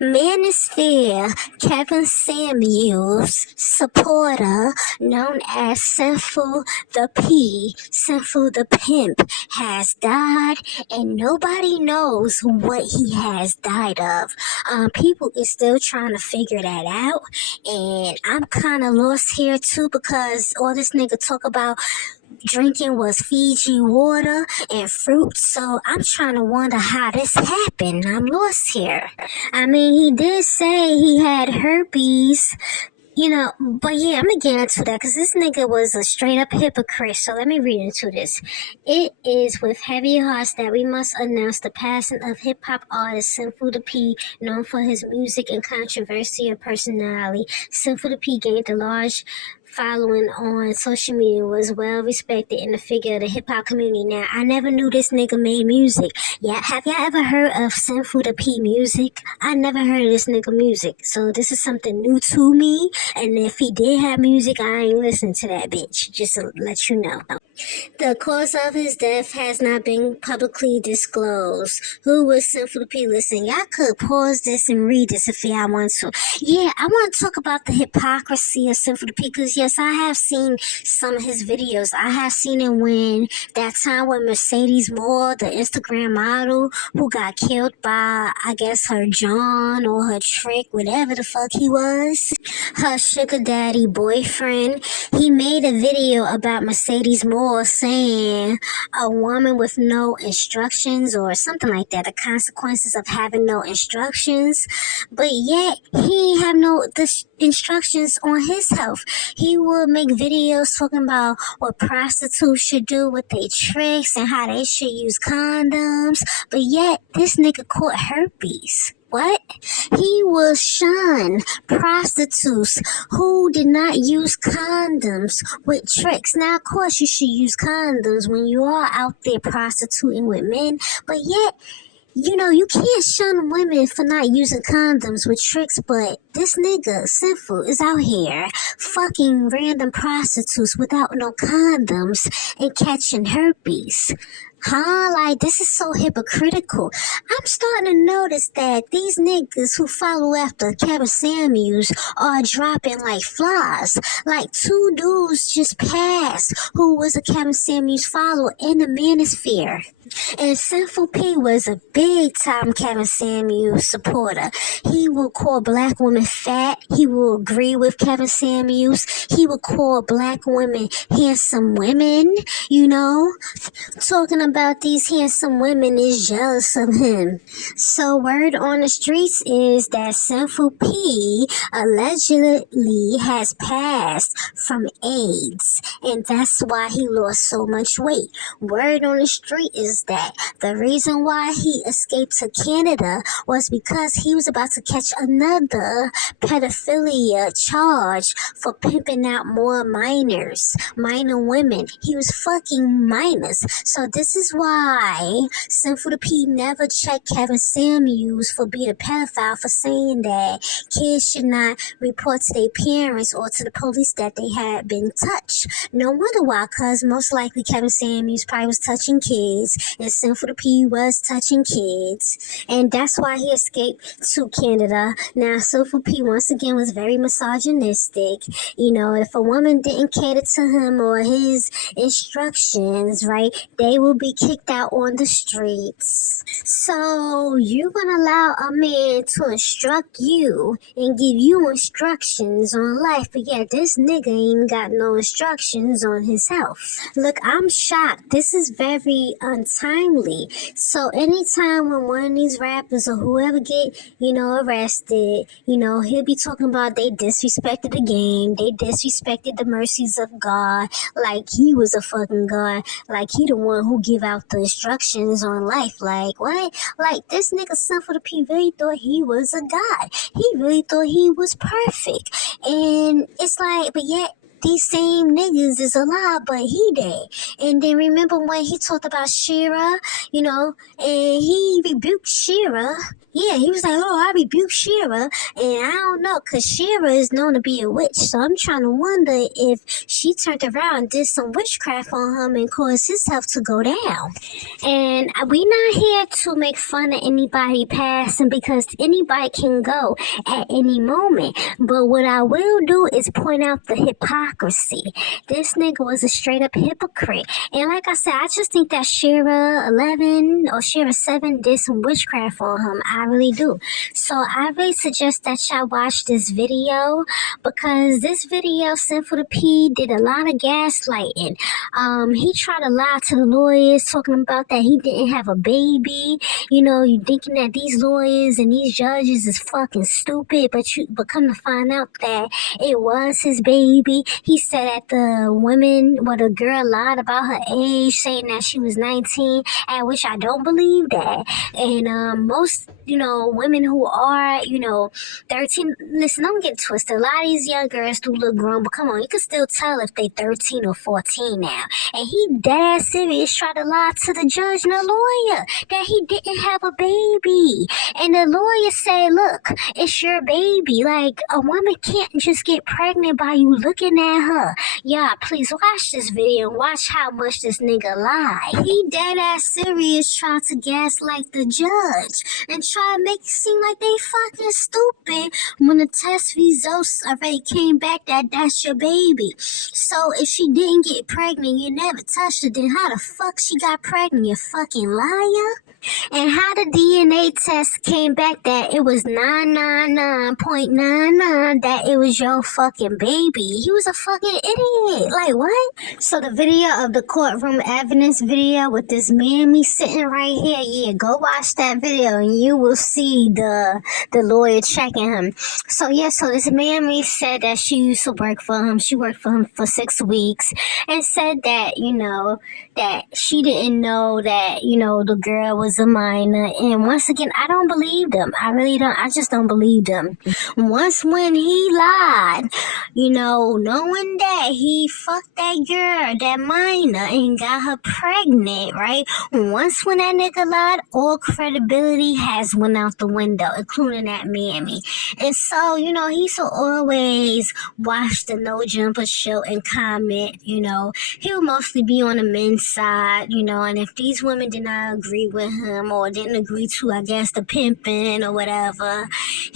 Manosphere, Kevin Samuels' supporter, known as Sinful the Pimp, has died, and nobody knows what he has died of. People is still trying to figure that out, and I'm kind of lost here too because all this nigga talk about drinking was Fiji water and fruit, so I'm trying to wonder how this happened. I'm lost here. I mean, he did say he had herpes, but yeah, I'm gonna get into that because this nigga was a straight up hypocrite. So let me read into this. It is with heavy hearts that we must announce the passing of hip hop artist Sinful P, known for his music and controversial personality. Sinful P gained a large following on social media, was well respected in the figure of the hip hop community. Now, I never knew this nigga made music. Yeah, have y'all ever heard of Sinful P music? I never heard of this nigga music, so this is something new to me. And if he did have music, I ain't listening to that bitch. Just to let you know. The cause of his death has not been publicly disclosed. Who was Sinful P? Listen, y'all could pause this and read this if y'all want to. Yeah, I want to talk about the hypocrisy of Sinful P because yes, I have seen some of his videos. I have seen it when that time when Mercedes Moore, the Instagram model who got killed by, I guess, her John or her Trick, whatever the fuck he was, her sugar daddy boyfriend. He made a video about Mercedes Moore saying a woman with no instructions or something like that, the consequences of having no instructions, but yet he ain't have no instructions on his health. He would make videos talking about what prostitutes should do with their tricks and how they should use condoms, but yet this nigga caught herpes. What? He will shun prostitutes who did not use condoms with tricks. Now, of course, you should use condoms when you are out there prostituting with men, but yet, you can't shun women for not using condoms with tricks, but this nigga, Sinful, is out here fucking random prostitutes without no condoms and catching herpes. Huh? Like, this is so hypocritical. I'm starting to notice that these niggas who follow after Kevin Samuels are dropping like flies. Like, two dudes just passed who was a Kevin Samuels follower in the Manosphere. And Sinful P was a big time Kevin Samuels supporter. He will call black women fat. He will agree with Kevin Samuels. He will call black women handsome women, talking about these handsome women is jealous of him. So word on the streets is that Sinful P allegedly has passed from AIDS, and that's why he lost so much weight. Word on the street is that the reason why he escaped to Canada was because he was about to catch another pedophilia charge for pimping out more minor women. He was fucking minors. So this is why Sinful P never checked Kevin Samuels for being a pedophile, for saying that kids should not report to their parents or to the police that they had been touched. No wonder why, cause most likely Kevin Samuels probably was touching kids and Sinful P was touching kids, and that's why he escaped to Canada. Now Sinful P once again was very misogynistic. If a woman didn't cater to him or his instructions, right, they will be kicked out on the streets. So you're gonna allow a man to instruct you and give you instructions on life, but yeah, this nigga ain't got no instructions on his health. Look, I'm shocked. This is very untimely. So anytime when one of these rappers or whoever get, arrested, he'll be talking about they disrespected the game, they disrespected the mercies of God, like he was a fucking God, like he the one who give out the instructions on life. Like, what? Like, this nigga Sinful P really thought he was a god. He really thought he was perfect. And it's like, but yet these same niggas is alive, but he dead. And then remember when he talked about Shira, and he rebuked Shira, Yeah, he was like, oh, I rebuke Shira, and I don't know, because Shira is known to be a witch, so I'm trying to wonder if she turned around and did some witchcraft on him and caused his health to go down. And we not here to make fun of anybody passing, because anybody can go at any moment. But what I will do is point out the hypocrisy. This nigga was a straight up hypocrite. And like I said, I just think that Shira 11 or Shira 7 did some witchcraft on him. I really do. So I really suggest that y'all watch this video, because this video, Sinful P, did a lot of gaslighting. He tried to lie to the lawyers, talking about that he didn't have a baby. You know, you thinking that these lawyers and these judges is fucking stupid, but come to find out that it was his baby. He said that the girl lied about her age, saying that she was 19, at which I don't believe that. And most, women who are, 13, listen, don't get twisted. A lot of these young girls do look grown, but come on, you can still tell if they 13 or 14 now. And he dead ass serious tried to lie to the judge and the lawyer that he didn't have a baby. And the lawyer said, look, it's your baby. Like, a woman can't just get pregnant by you looking at her. Yeah, please watch this video and watch how much this nigga lied. He dead ass serious tried to gaslight the judge and try to make it seem like they fucking stupid when the test results already came back that that's your baby. So if she didn't get pregnant, you never touched her, then how the fuck she got pregnant, you fucking liar? And how the DNA test came back that it was 999.99 that it was your fucking baby. He was a fucking idiot. Like, what? So the video of the courtroom evidence video with this mammy sitting right here, yeah, go watch that video and you will see the lawyer checking him. So this mammy said that she used to work for him. She worked for him for 6 weeks and said that, that she didn't know that, the girl was a minor. And once again, I don't believe them. I really don't. I just don't believe them. Once when he lied, knowing that he fucked that girl, that minor, and got her pregnant, right? Once when that nigga lied, all credibility has went out the window, including that mammy. And so, he should always watch the No Jumper show and comment, he'll mostly be on the men's side, and if these women did not agree with him or didn't agree to, I guess, the pimping or whatever,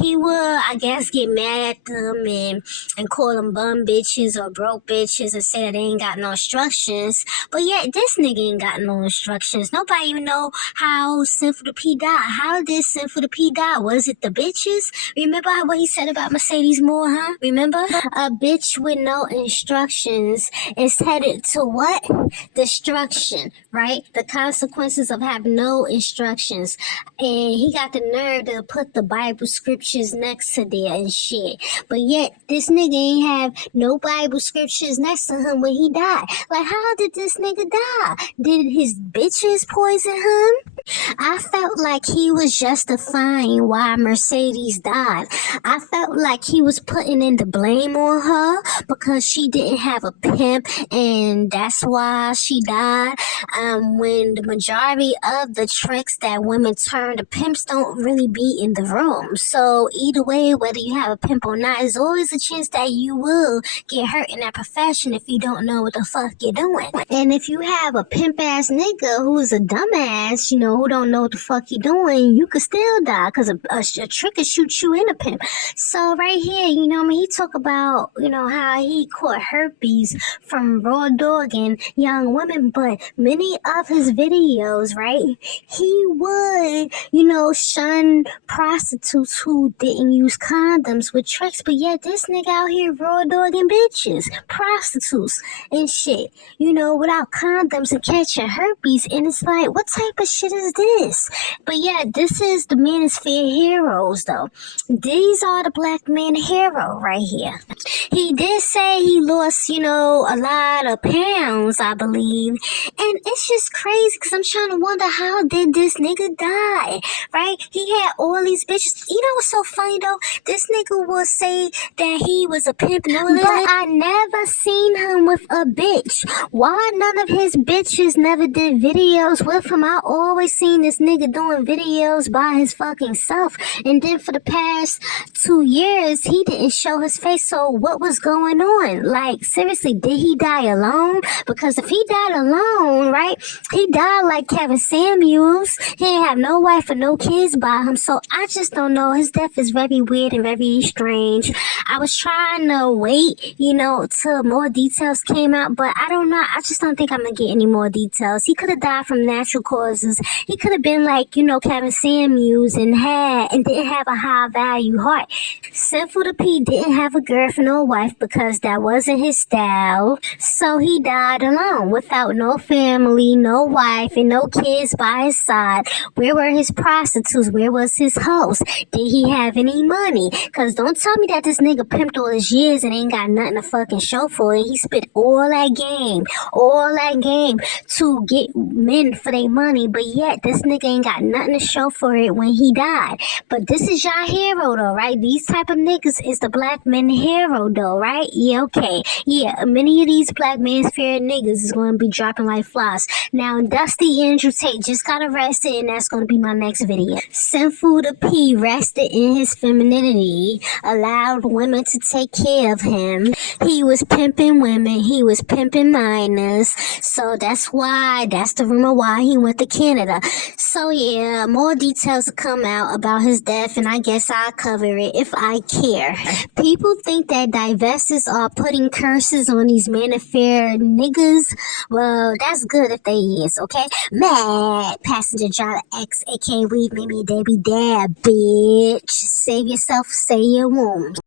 he will, I guess, get mad at them and call them bum bitches or broke bitches and say that they ain't got no instructions. But yet, this nigga ain't got no instructions. Nobody even know how Sinful P died. How did Sinful P die? Was it the bitches? Remember what he said about Mercedes Moore, huh? Remember? A bitch with no instructions is headed to what? Destruction, right? The consequences of having no instructions. And he got the nerve to put the Bible scriptures next to there and shit. But yet, this nigga ain't have no Bible scriptures next to him when he died. Like, how did this nigga die? Did his bitches poison him? I felt like he was justifying why Mercedes died. I felt like he was putting in the blame on her because she didn't have a pimp and that's why she died. When the majority of the tricks that women turn to pimps don't really be in the room. So either way, whether you have a pimp or not, there's always a chance that you will get hurt in that profession if you don't know what the fuck you're doing. And if you have a pimp ass nigga who's a dumbass, who don't know what the fuck you're doing, you could still die because a trick could shoot you in a pimp. So right here, he talk about, how he caught herpes from raw dog and young women, but many of his videos, right, he would, shun prostitutes who didn't use condoms with tricks, but yet this nigga out here raw dogging bitches, prostitutes and shit, without condoms and catching herpes, and it's like, what type of shit is this? But yeah, this is the Manosphere heroes though. These are the black men hero right here. He did say he lost, a lot of pounds, I believe. And it's just crazy because I'm trying to wonder, how did this nigga die? Right? He had all these bitches. What's so funny though? This nigga will say that he was a pimp and all this, but I never seen him with a bitch. Why none of his bitches never did videos with him? I always seen this nigga doing videos by his fucking self. And then for the past 2 years, he didn't show his face. So what was going on? Like, seriously, did he die alone? Because if he died alone, right, he died like Kevin Samuels. He didn't have no wife or no kids by him. So I just don't know. His death is very weird and very strange. I was trying to wait, till more details came out, but I don't know. I just don't think I'm gonna get any more details. He could have died from natural causes. He could have been like, Kevin Samuels and didn't have a high value heart. Sinful P didn't have a girlfriend or wife because that wasn't his style. So he died alone without no family, no wife, and no kids by his side. Where were his prostitutes? Where was his host? Did he have any money? Cause don't tell me that this nigga pimped all his years and ain't got nothing to fucking show for it. He spent all that game to get men for their money, but yet this nigga ain't got nothing to show for it when he died. But this is your hero though, right? These type of niggas is the black men hero though, right? Yeah, okay. Yeah, many of these black Manosphere niggas is gonna be dropping like flies. Now, Dusty Andrew Tate just got arrested, and that's gonna be my next video. Sinful P rested in his femininity, allowed women to take care of him. He was pimping women, he was pimping minors, so that's the rumor why he went to Canada. So yeah, more details will come out about his death, and I guess I'll cover it if I care. People think that divestors are putting curses on these Manosphere niggas. Well, that's good if they is, okay? Mad passenger driver X, aka Weed, maybe they be dead, bitch. Save yourself, say you won't.